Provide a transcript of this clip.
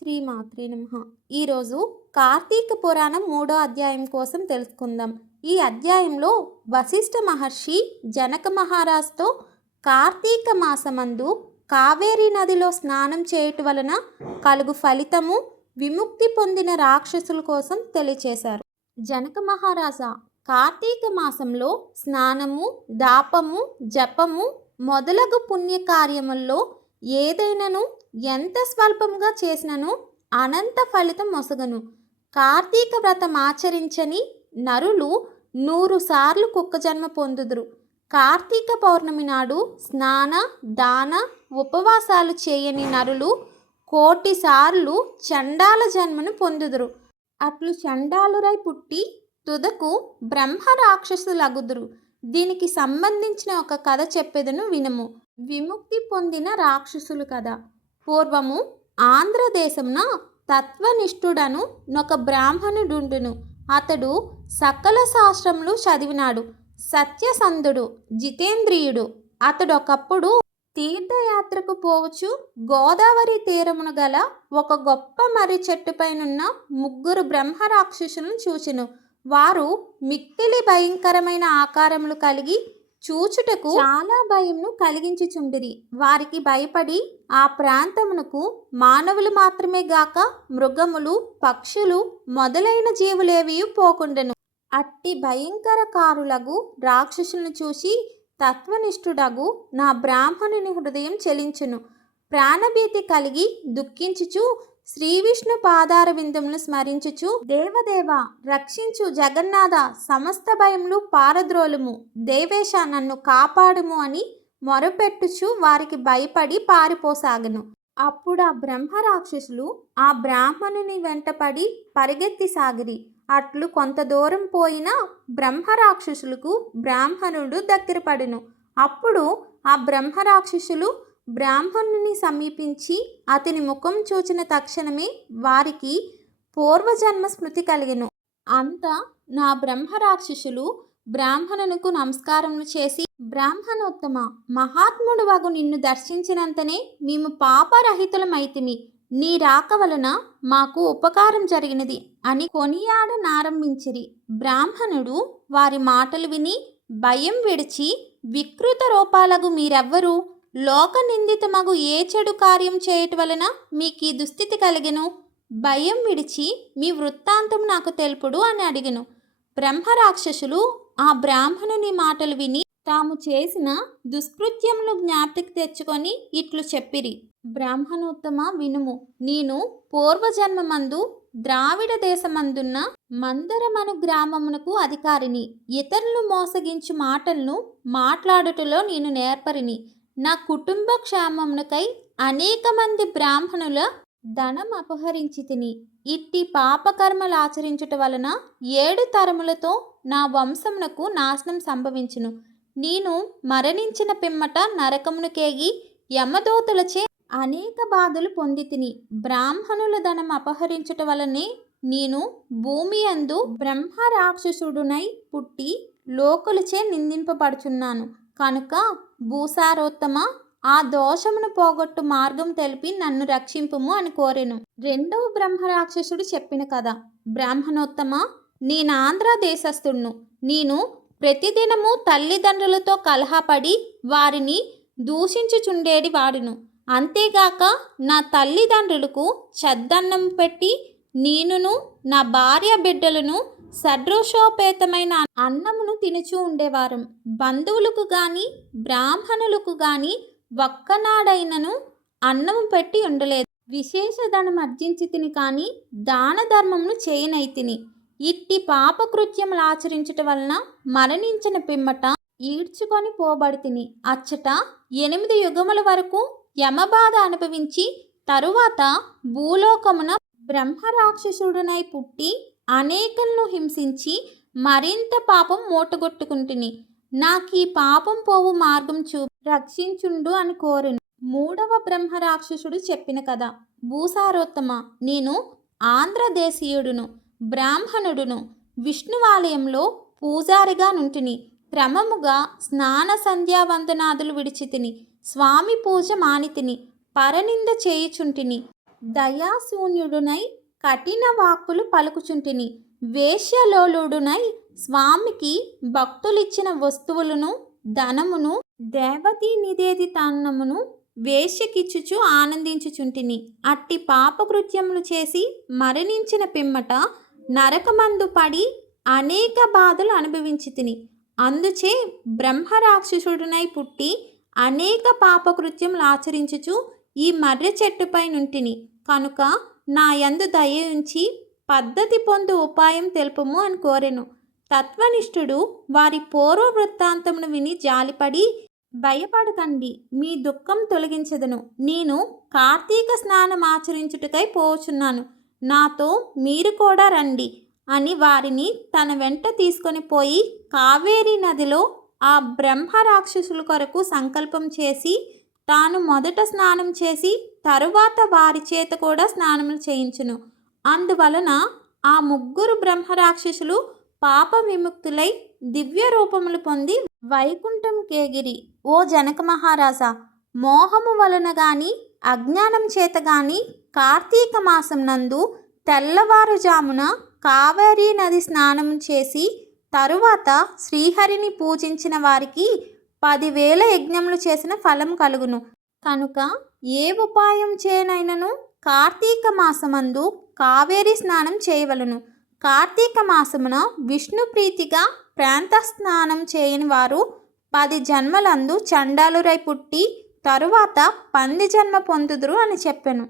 శ్రీమాత్రే నమః. ఈరోజు కార్తీక పురాణం 3వ అధ్యాయం కోసం తెలుసుకుందాం. ఈ అధ్యాయంలో వశిష్ఠ మహర్షి జనక మహారాజుతో కార్తీక మాసమందు కావేరీ నదిలో స్నానం చేయటం వలన కలుగు ఫలితము, విముక్తి పొందిన రాక్షసుల కోసం తెలియచేశారు. జనక మహారాజా, కార్తీక మాసంలో స్నానము, దాపము, జపము మొదలగు పుణ్యకార్యముల్లో ఏదైనాను ఎంత స్వల్పంగా చేసినను అనంత ఫలితం మొసగను. కార్తీక వ్రతం ఆచరించని నరులు 100 సార్లు కుక్క జన్మ పొందుదురు. కార్తీక పౌర్ణమి నాడు స్నాన, దాన, ఉపవాసాలు చేయని నరులు 1,000,000 సార్లు చండాల జన్మను పొందుదురు. అట్లు చండాలురై పుట్టి తుదకు బ్రహ్మ రాక్షసులగుదురు. దీనికి సంబంధించిన ఒక కథ చెప్పెదను వినుము. విముక్తి పొందిన రాక్షసులు కథ. పూర్వము ఆంధ్రదేశమున తత్వనిష్ఠుడను నొక బ్రాహ్మణుడుండును. అతడు సకల శాస్త్రములు చదివినాడు. సత్యసంధుడు, జితేంద్రియుడు. అతడు ఒకప్పుడు తీర్థయాత్రకు పోవచ్చు గోదావరి తీరమున గల ఒక గొప్ప మర్రి చెట్టుపైనున్న 3 బ్రహ్మ రాక్షసులను చూచెను. వారు మిక్కిలి భయంకరమైన ఆకారములు కలిగి చూచుటకు చాలా భయమును కలిగించుచుండిరి. వారికి భయపడి ఆ ప్రాంతమునకు మానవులు మాత్రమే గాక మృగములు, పక్షులు మొదలైన జీవులేవి పోకుండెను. అట్టి భయంకరకారులగు రాక్షసులను చూసి తత్వనిష్ఠుడగు నా బ్రాహ్మణుని హృదయం చెలించును. ప్రాణభీతి కలిగి దుఃఖించుచు శ్రీ విష్ణు పాదార విందమును స్మరించుచు, దేవదేవ రక్షించు, జగన్నాథ సమస్త భయములు పారద్రోలుము, దేవేశ నన్ను కాపాడుము అని మొరపెట్టుచు వారికి భయపడి పారిపోసాగను. అప్పుడు ఆ బ్రహ్మ రాక్షసులు ఆ బ్రాహ్మణుని వెంటపడి పరిగెత్తి సాగిరి. అట్లు కొంత దూరం పోయిన బ్రహ్మ రాక్షసులకు బ్రాహ్మణుడు దగ్గర పడెను. అప్పుడు ఆ బ్రహ్మ రాక్షసులు బ్రాహ్మణుని సమీపించి అతని ముఖం చూచిన తక్షణమే వారికి పూర్వజన్మ స్మృతి కలిగెను. అంత నా బ్రహ్మ రాక్షసులు బ్రాహ్మణునకు నమస్కారములు చేసి, బ్రాహ్మణోత్తమ, మహాత్ముడు వగు నిన్ను దర్శించినంతనే మేము పాపరహితులమైతిమి. నీ రాక వలన మాకు ఉపకారం జరిగినది అని కొనియాడనారంభించిరి. బ్రాహ్మణుడు వారి మాటలు విని భయం విడిచి, వికృత రూపాలగు మీరెవ్వరు? లోక నిందితమగు ఏ చెడు కార్యం చేయటం వలన మీకు ఈ దుస్థితి కలిగెను? భయం విడిచి మీ వృత్తాంతం నాకు తెలుపుడు అని అడిగెను. బ్రహ్మరాక్షసులు ఆ బ్రాహ్మణుని మాటలు విని తాము చేసిన దుష్కృత్యములు జ్ఞాప్తికి తెచ్చుకొని ఇట్లు చెప్పిరి. బ్రాహ్మణోత్తమ వినుము. నేను పూర్వజన్మమందు ద్రావిడ దేశమందున్న మందరమను గ్రామమునకు అధికారిని. ఇతరులు మోసగించు మాటలను మాట్లాడుటలో నేను నేర్పరిని. నా కుటుంబ క్షేమమునకై అనేక మంది బ్రాహ్మణుల ధనం అపహరించి తిని. ఇట్టి పాపకర్మలు ఆచరించుట వలన 7 తరములతో నా వంశమునకు నాశనం సంభవించును. నేను మరణించిన పిమ్మట నరకమునకేగి యమదూతలచే అనేక బాధలు పొంది తిని. బ్రాహ్మణుల ధనం అపహరించుట వలనే నేను భూమి యందు బ్రహ్మ రాక్షసుడునై పుట్టి లోకులచే నిందింపబడుచున్నాను. కనుక భూసారోత్తమ, ఆ దోషమును పోగొట్టు మార్గం తెలిపి నన్ను రక్షింపుము అని కోరెను. 2వ బ్రహ్మరాక్షసుడు చెప్పిన కథ. బ్రాహ్మణోత్తమ, నేను ఆంధ్ర దేశస్థుడును. నేను ప్రతిదినము తల్లిదండ్రులతో కలహపడి వారిని దూషించుచుండేడి వాడును. అంతేగాక నా తల్లిదండ్రులకు చద్దన్నం పెట్టి నేనును నా భార్య బిడ్డలను సదృశోపేతమైన అన్నమును తినుచూ ఉండేవారం. బంధువులకు గాని బ్రాహ్మణులకు గాని ఒక్కనాడైనను అన్నము పెట్టి ఉండలేదు. విశేష ధనం అర్జించి తిని కానీ దాన ధర్మమును చేయనైతిని. ఇట్టి పాపకృత్యములు ఆచరించుట వలన మరణించిన పిమ్మట ఈడ్చుకొని పోబడితిని. అచ్చట 8 యుగముల వరకు యమబాధ అనుభవించి తరువాత భూలోకమున బ్రహ్మరాక్షసుడునై పుట్టి అనేకులను హింసించి మరింత పాపం మూటగొట్టుకుంటుని. నాకీ పాపం పోవు మార్గం రక్షించుండు అని కోరెను. 3వ బ్రహ్మరాక్షసుడు చెప్పిన కథ. భూసారోత్తమ, నేను ఆంధ్రదేశీయుడును, బ్రాహ్మణుడును. విష్ణువాలయంలో పూజారిగా నుంటిని. క్రమముగా స్నాన సంధ్యావందనాదులు విడిచితిని. స్వామి పూజ మానితిని. పరనింద చేయుచుంటిని. దయాశూన్యుడునై కఠిన వాక్కులు పలుకుచుంటిని. వేశ్యలోలుడునై స్వామికి భక్తులిచ్చిన వస్తువులను ధనమును దేవతీ నివేదితాన్నమును వేశ్యకిచ్చుచు ఆనందించుచుంటిని. అట్టి పాపకృత్యములు చేసి మరణించిన పిమ్మట నరకమందు పడి అనేక బాధలు అనుభవించి తిని. అందుచే బ్రహ్మరాక్షసుడునై పుట్టి అనేక పాపకృత్యములు ఆచరించుచు ఈ మర్రి చెట్టుపై నుంటిని కనుక నా యందు దయ ఉంచి పద్ధతి పొందు ఉపాయం తెలుపుము అని కోరెను. తత్వనిష్ఠుడు వారి పూర్వ వృత్తాంతమును విని జాలిపడి, భయపడకండి, మీ దుఃఖం తొలగించదను. నేను కార్తీక స్నానం ఆచరించుటకై పోచున్నాను, నాతో మీరు కూడా రండి అని వారిని తన వెంట తీసుకొని పోయి కావేరీ నదిలో ఆ బ్రహ్మ రాక్షసుల కొరకు సంకల్పం చేసి తాను మొదట స్నానం చేసి తరువాత వారి చేత కూడా స్నానములు చేయించును. అందువలన ఆ ముగ్గురు బ్రహ్మరాక్షసులు పాప విముక్తులై దివ్య రూపములు పొంది వైకుంఠం కేగిరి. ఓ జనక మహారాజా, మోహము వలన గాని అజ్ఞానం చేత గాని కార్తీక మాసం నందు తెల్లవారుజామున కావేరీ నది స్నానం చేసి తరువాత శ్రీహరిని పూజించిన వారికి 10,000 యజ్ఞములు చేసిన ఫలం కలుగును. కనుక ఏ ఉపాయం చేనైనను కార్తీక మాసమందు కావేరీ స్నానం చేయవలను. కార్తీక మాసమున విష్ణు ప్రీతిగా ప్రాంత స్నానం చేయని వారు 10 జన్మలందు చండాలురై పుట్టి తరువాత పంది జన్మ పొందుదురు అని చెప్పెను.